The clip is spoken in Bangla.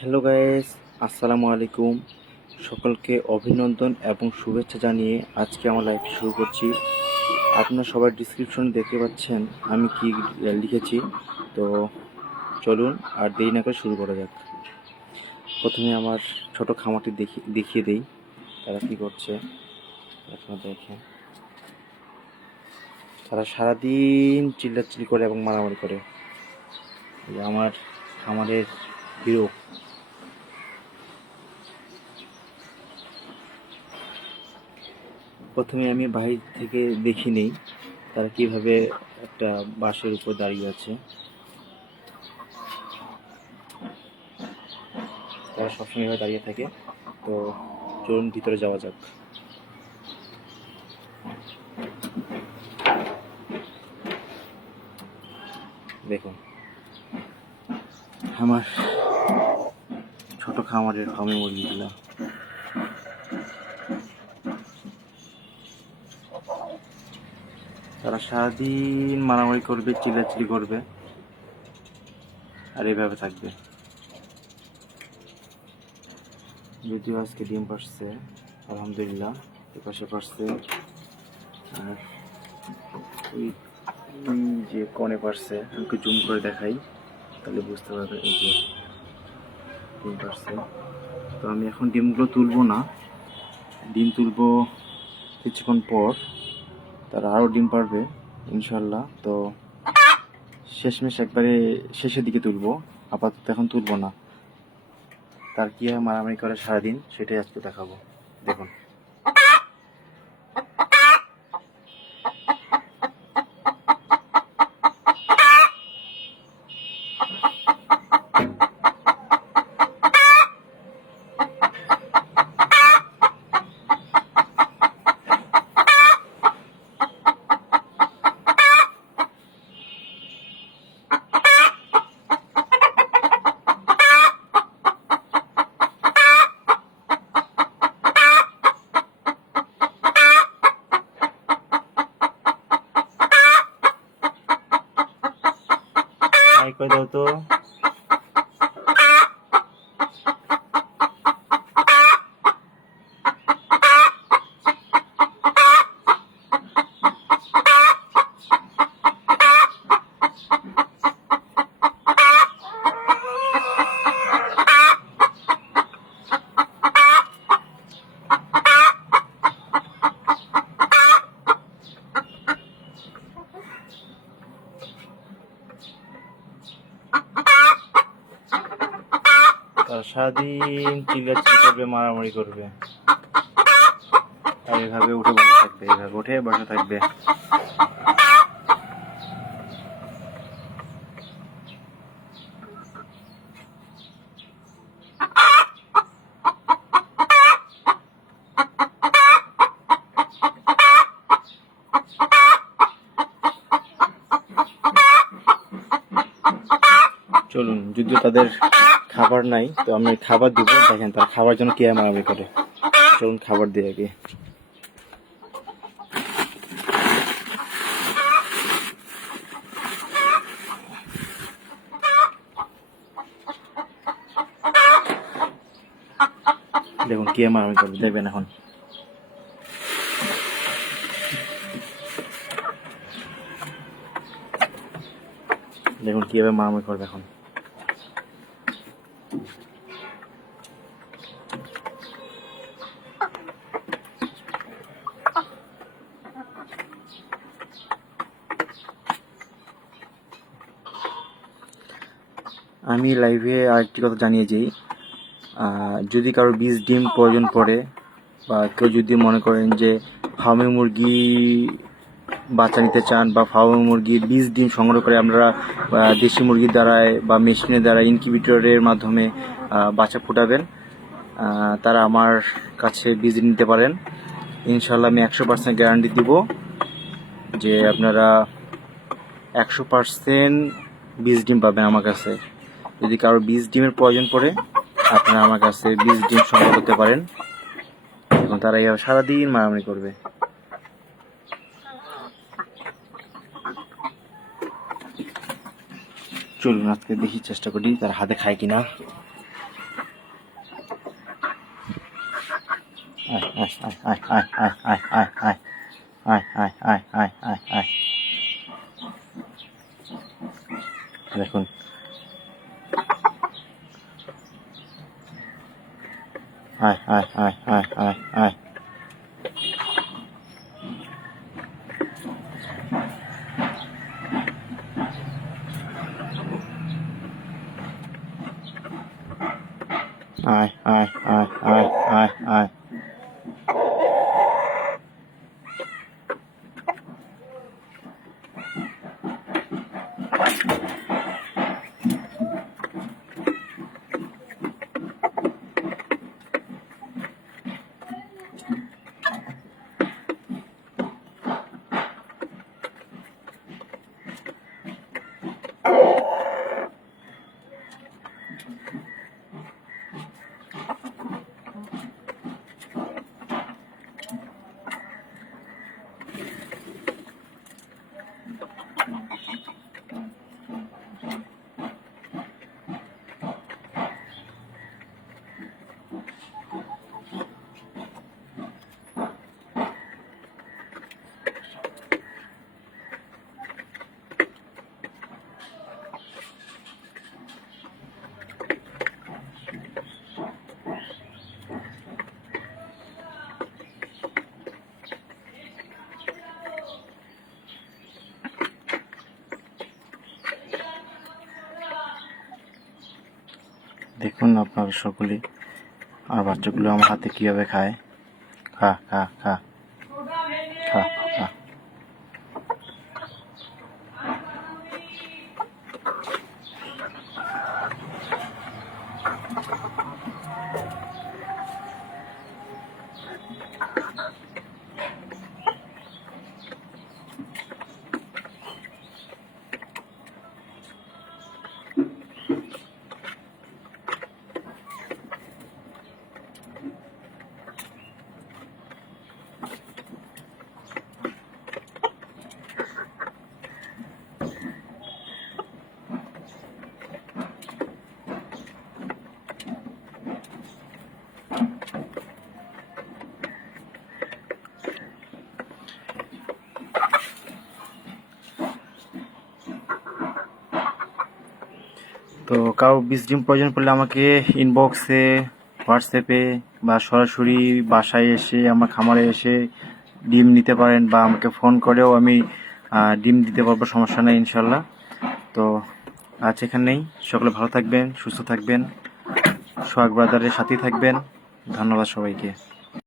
হ্যালো গাইস, আসসালামু আলাইকুম। সকলকে অভিনন্দন এবং শুভেচ্ছা জানিয়ে আজকে আমার লাইভটি শুরু করছি। আপনারা সবাই ডিসক্রিপশনে দেখতে পাচ্ছেন আমি কি লিখেছি। তো চলুন আর দেরি না করে শুরু করা যাক। প্রথমে আমার ছোট খামারটি দেখিয়ে দেই তারা কি করছে। আপনারা দেখেন, তারা সারাদিন চিল্লাচিল্লি করে এবং মারামারি করে। আমার খামারের হিরো। প্রথমে আমি বাহির থেকে দেখে নিই তারা কিভাবে একটা বাঁশের উপর দাঁড়িয়ে আছে। তারা সবসময় এভাবে দাঁড়িয়ে থাকে। তো চলুন ভিতরে যাওয়া যাক। দেখুন আমার ছোট খামারের ফার্মে মুরগিগুলা। তারা সারাদিন মারামারি করবে, চিল্লাচিল্লি করবে আর এইভাবে থাকবে। যদিও আজকে ডিম পারছে আলহামদুলিল্লাহ, এপাশে পারছে। আর ওই যে কনে পারছে, আমি জুম করে দেখাই তাহলে বুঝতে পারবে। এই যে ডিম পারছে। তো আমি এখন ডিমগুলো তুলবো না, ডিম তুলবো কিছুক্ষণ পর। তারা আরও ডিম পারবে ইনশাল্লাহ। তো শেষমেশ একবারে শেষের দিকে তুলবো, আপাতত এখন তুলবো না। তার কি মারামারি করে সারাদিন সেটাই আজকে দেখাবো। দেখুন কই দাও তো। তারা সারাদিন চিল্লাচিল্লি করবে, মারামারি করবে আর এইভাবে উঠে বসে থাকবে, এইভাবে উঠে বসে থাকবে। চলুন, যদিও তাদের খাবার নাই তো আমি খাবার দিব। দেখেন তার খাবার জন্য কে মারামারি করে। চলুন খাবার দিয়ে আগে। দেখুন কে মারামারি করবে, দেখবেন এখন। দেখুন কিভাবে মারামারি করবে এখন। আমি লাইভে আরেকটি কথা জানিয়ে যাই, যদি কারো বীজ ডিম প্রয়োজন পড়ে বা কেউ যদি মনে করেন যে ফার্মে মুরগি বাচ্চা নিতে চান বা ফার্মে মুরগির বীজ ডিম সংগ্রহ করে আমরা দেশি মুরগির দ্বারায় বা মেশিনের দ্বারা ইনকিউবেটরের মাধ্যমে বাচ্চা ফুটাবেন, তারা আমার কাছে বীজ নিতে পারেন। ইনশাল্লাহ আমি 100% গ্যারান্টি দিব যে আপনারা 100% বীজ ডিম পাবেন আমার কাছে। যদি কারো বীজ ডিমের প্রয়োজন পড়ে আপনারা আমার কাছে বীজ ডিম সংগ্রহ করতে পারেন। এবং তারা এইভাবে সারাদিন মারামারি করবে। চলুন আজকে দেখি, চেষ্টা করি তার হাতে খায় কিনা। দেখুন আয় আয় আয় আয় আয় আয় আয় আয় আয় আয় আয় আয় দেখুন আপনারা সকলে আর বাচ্চাগুলো আমার হাতে কিভাবে খায়। খা খা খা খা খা। তো কারো বীজ ডিম প্রয়োজন পড়লে আমাকে ইনবক্সে, হোয়াটসঅ্যাপে বা সরাসরি বাসায় এসে আমার খামারে এসে ডিম নিতে পারেন, বা আমাকে ফোন করেও আমি ডিম দিতে পারবো, সমস্যা নেই ইনশাল্লাহ। তো আজ এখানেই, সকলে ভালো থাকবেন, সুস্থ থাকবেন, সোহাগ ব্রাদারের সাথেই থাকবেন। ধন্যবাদ সবাইকে।